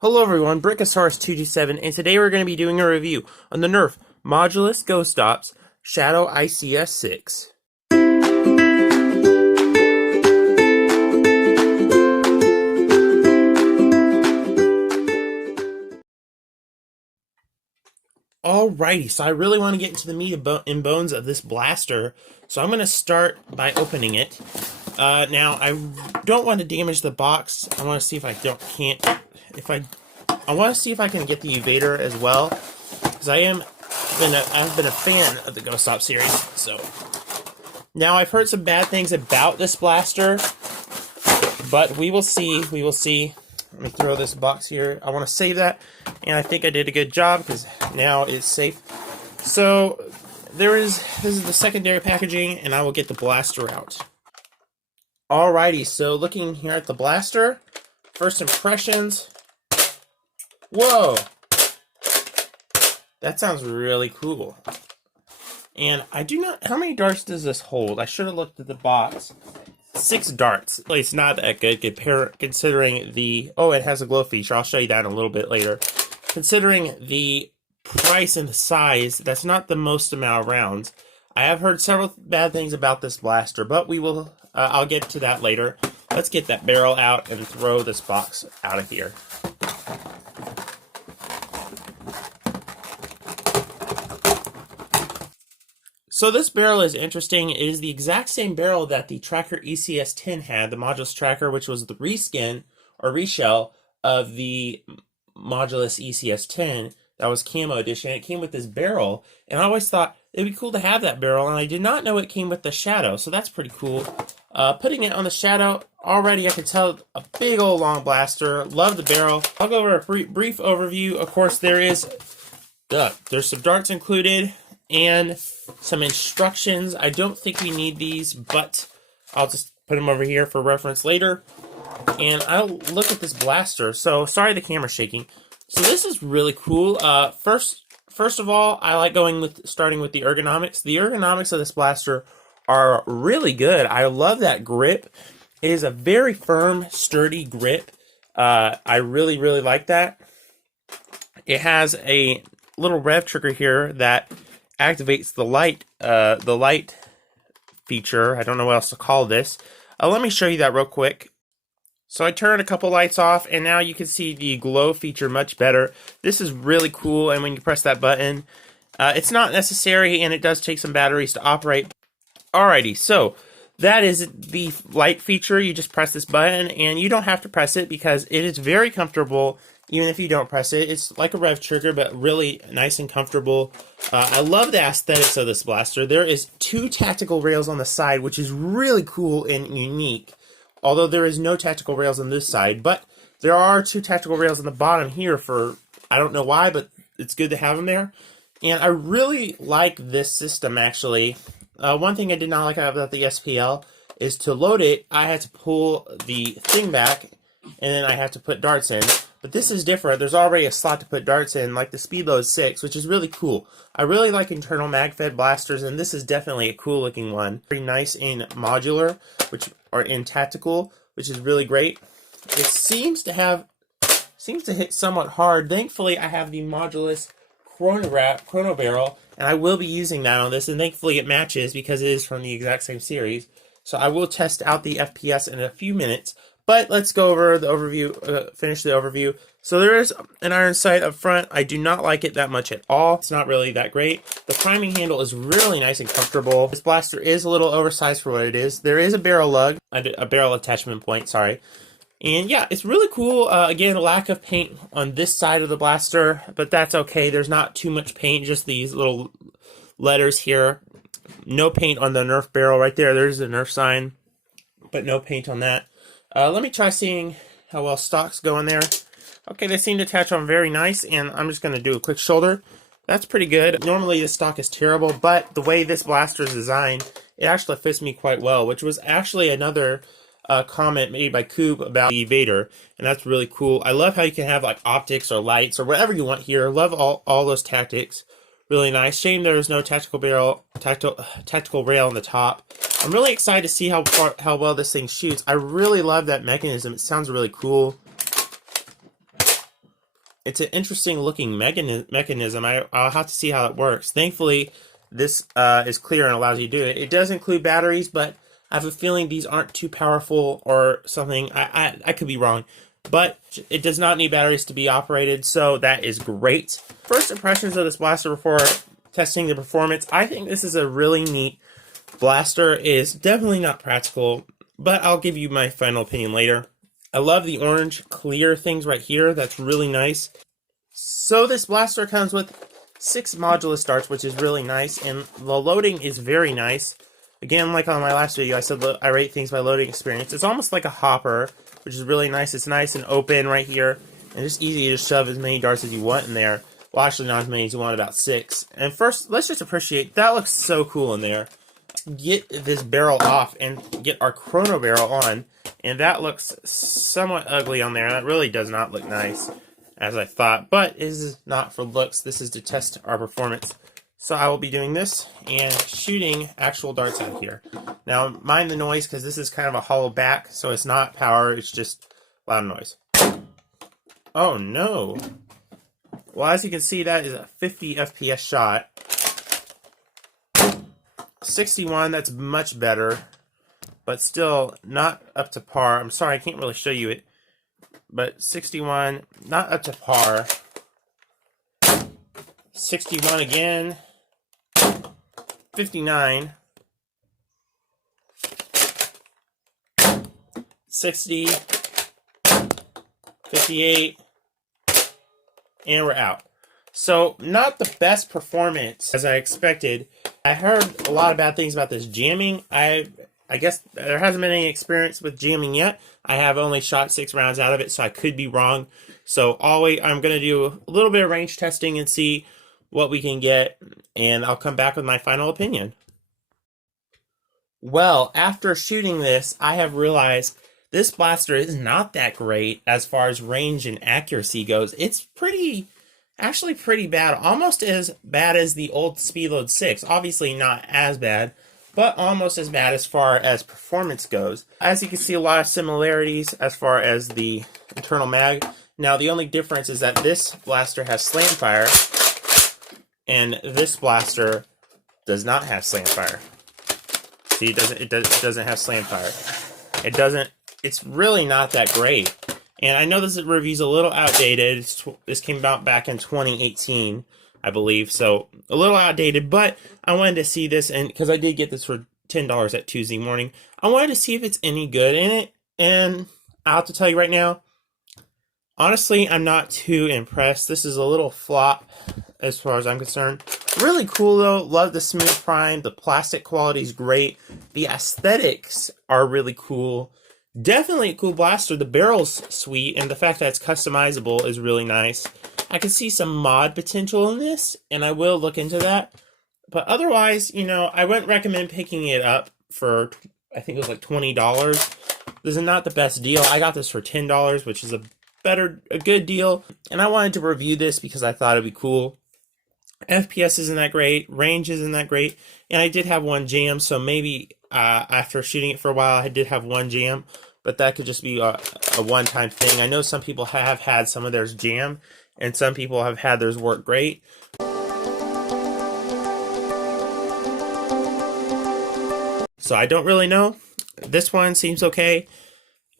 Hello everyone, Brickosaurus227, and today we're going to be doing a review on the Nerf Modulus Ghost Stops Shadow ICS-6. Alrighty, so I really want to get into the meat and bones of this blaster, so I'm going to start by opening it. Now, I don't want to damage the box. I want to see if I want to see if I can get the evader as well, because I've been a fan of the Ghost Stop series. So now I've heard some bad things about this blaster, but we will see. We will see. Let me throw this box here. I want to save that, and I think I did a good job because now it's safe. So this is the secondary packaging, and I will get the blaster out. Alrighty, so looking here at the blaster, first impressions. Whoa! That sounds really cool. And I do not... How many darts does this hold? I should have looked at the box. 6 darts. It's not that good considering the... Oh, it has a glow feature. I'll show you that in a little bit later. Considering the price and the size, that's not the most amount of rounds. I have heard several bad things about this blaster, but we will... I'll get to that later. Let's get that barrel out and throw this box out of here. So this barrel is interesting. It is the exact same barrel that the Tracker ICS-10 had, the Modulus Tracker, which was the reskin or reshell of the Modulus ICS-10. That was Camo Edition. It came with this barrel, and I always thought it'd be cool to have that barrel, and I did not know it came with the Shadow, so that's pretty cool. Putting it on the Shadow, already I can tell a big old long blaster. Love the barrel. I'll go over a brief overview. Of course, there's some darts included and some instructions. I don't think we need these, but I'll just put them over here for reference later. And I'll look at this blaster. So, sorry the camera's shaking. So this is really cool. First of all, I like starting with the ergonomics. The ergonomics of this blaster are really good. I love that grip. It is a very firm, sturdy grip. I really, really like that. It has a little rev trigger here that activates the light feature. I don't know what else to call this. Let me show you that real quick. So I turned a couple lights off, and now you can see the glow feature much better. This is really cool, and when you press that button, it's not necessary, and it does take some batteries to operate. Alrighty, so that is the light feature. You just press this button, and you don't have to press it because it is very comfortable. Even if you don't press it, it's like a rev trigger, but really nice and comfortable. I love the aesthetics of this blaster. There is 2 tactical rails on the side, which is really cool and unique. Although there is no tactical rails on this side, but there are 2 tactical rails on the bottom here for, I don't know why, but it's good to have them there. And I really like this system, actually. One thing I did not like about the SPL is to load it, I had to pull the thing back, and then I had to put darts in. But this is different. There's already a slot to put darts in, like the Speedload 6, which is really cool. I really like internal mag-fed blasters, and this is definitely a cool-looking one. Pretty nice in modular, or in tactical, which is really great. It seems to hit somewhat hard. Thankfully, I have the Modulus Chrono barrel, and I will be using that on this, and thankfully it matches because it is from the exact same series. So I will test out the FPS in a few minutes. But let's go over the overview, finish the overview. So there is an iron sight up front. I do not like it that much at all. It's not really that great. The priming handle is really nice and comfortable. This blaster is a little oversized for what it is. There is a barrel lug, a barrel attachment point, sorry. And yeah, it's really cool. Again, lack of paint on this side of the blaster, but that's okay. There's not too much paint, just these little letters here. No paint on the Nerf barrel right there. There's the Nerf sign, but no paint on that. Let me try seeing how well stocks go in there. Okay, they seem to attach on very nice, and I'm just going to do a quick shoulder. That's pretty good. Normally this stock is terrible, but the way this blaster is designed, it actually fits me quite well, which was actually another comment made by Coob about the evader, and that's really cool. I love how you can have like optics or lights or whatever you want here. Love all those tactics. Really nice. Shame there's no tactical rail on the top. I'm really excited to see how well this thing shoots. I really love that mechanism. It sounds really cool. It's an interesting looking mechanism. I'll have to see how it works. Thankfully, this is clear and allows you to do it. It does include batteries, but I have a feeling these aren't too powerful or something. I could be wrong, but it does not need batteries to be operated, so that is great. First impressions of this blaster before testing the performance. I think this is a really neat blaster. It is definitely not practical, but I'll give you my final opinion later. I love the orange clear things right here. That's really nice. So this blaster comes with 6 Modulus darts, which is really nice, and the loading is very nice. Again, like on my last video, I said I rate things by loading experience. It's almost like a hopper, which is really nice. It's nice and open right here, and just easy to shove as many darts as you want in there. Well, actually not as many as you want, about 6. And first, let's just appreciate, that looks so cool in there. Get this barrel off and get our Chrono barrel on, and that looks somewhat ugly on there. That really does not look nice, as I thought, but it is not for looks. This is to test our performance. So I will be doing this and shooting actual darts out here. Now, mind the noise, because this is kind of a hollow back, so it's not power, it's just loud noise. Oh no. Well, as you can see, that is a 50 FPS shot. 61, that's much better, but still not up to par. I'm sorry, I can't really show you it, but 61, not up to par. 61 again. 59. 60. 58. And we're out. So, not the best performance as I expected. I heard a lot of bad things about this jamming. I guess there hasn't been any experience with jamming yet. I have only shot 6 rounds out of it, so I could be wrong. So I'm going to do a little bit of range testing and see what we can get, and I'll come back with my final opinion. Well, after shooting this, I have realized this blaster is not that great as far as range and accuracy goes. It's actually pretty bad, almost as bad as the old Speedload 6. Obviously not as bad, but almost as bad as far as performance goes. As you can see, a lot of similarities as far as the internal mag. Now, the only difference is that this blaster has slam fire, and this blaster does not have slam fire. See, it doesn't have slam fire. It's really not that great. And I know this review's a little outdated. This came out back in 2018, I believe, so a little outdated, but I wanted to see this, and because I did get this for $10 at Tuesday morning, I wanted to see if it's any good in it, and I'll have to tell you right now, honestly, I'm not too impressed. This is a little flop as far as I'm concerned. Really cool though, love the smooth prime, the plastic quality is great, the aesthetics are really cool. Definitely a cool blaster. The barrel's sweet, and the fact that it's customizable is really nice. I can see some mod potential in this, and I will look into that. But otherwise, I wouldn't recommend picking it up for, I think it was like $20. This is not the best deal. I got this for $10, which is a good deal. And I wanted to review this because I thought it'd be cool. FPS isn't that great, range isn't that great, and I did have one jam, so maybe after shooting it for a while, I did have one jam, but that could just be a one-time thing. I know some people have had some of theirs jam, and some people have had theirs work great. So I don't really know. This one seems okay.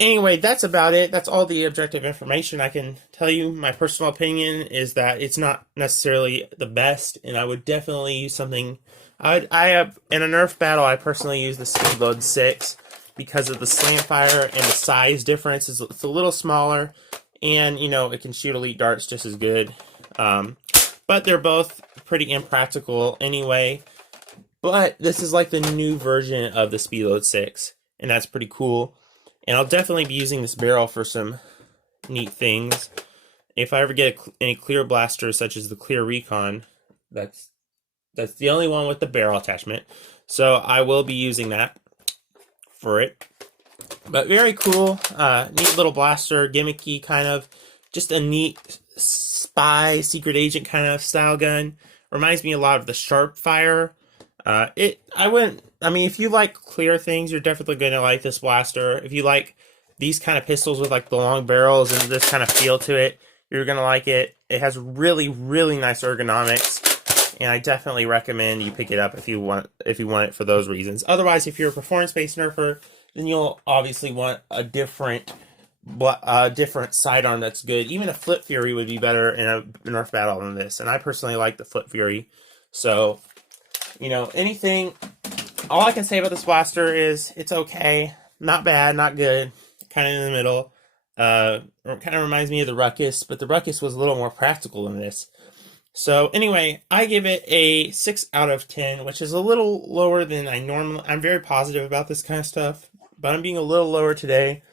Anyway, that's about it. That's all the objective information I can tell you. My personal opinion is that it's not necessarily the best, and I would definitely use something. I have in a Nerf battle. I personally use the Speedload 6 because of the slam fire and the size difference. It's a little smaller, and it can shoot elite darts just as good. But they're both pretty impractical anyway. But this is like the new version of the Speedload 6, and that's pretty cool. And I'll definitely be using this barrel for some neat things. If I ever get any clear blasters, such as the Clear Recon, that's the only one with the barrel attachment. So I will be using that for it. But very cool, neat little blaster, gimmicky kind of, just a neat spy, secret agent kind of style gun. Reminds me a lot of the Sharp Fire. If you like clear things, you're definitely going to like this blaster. If you like these kind of pistols with like the long barrels and this kind of feel to it, You're going to like it. It has really, really nice ergonomics, and I definitely recommend you pick it up if you want it for those reasons. Otherwise, if you're a performance-based nerfer, then you'll obviously want a different sidearm that's good. Even a Flip Fury would be better in a Nerf battle than this, and I personally like the Flip Fury. So, you know, all I can say about this blaster is it's okay. Not bad, not good. Kind of in the middle. It kind of reminds me of the Ruckus, but the Ruckus was a little more practical than this. So anyway, I give it a 6 out of 10, which is a little lower than I'm very positive about this kind of stuff, but I'm being a little lower today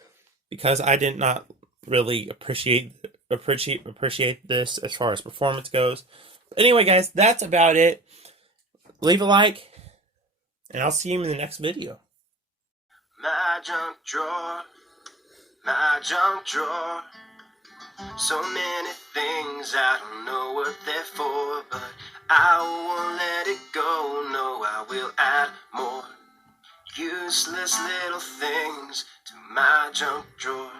because I did not really appreciate this as far as performance goes. But anyway, guys, that's about it. Leave a like, and I'll see you in the next video. My junk drawer, my junk drawer. So many things I don't know what they're for, but I won't let it go. No, I will add more useless little things to my junk drawer.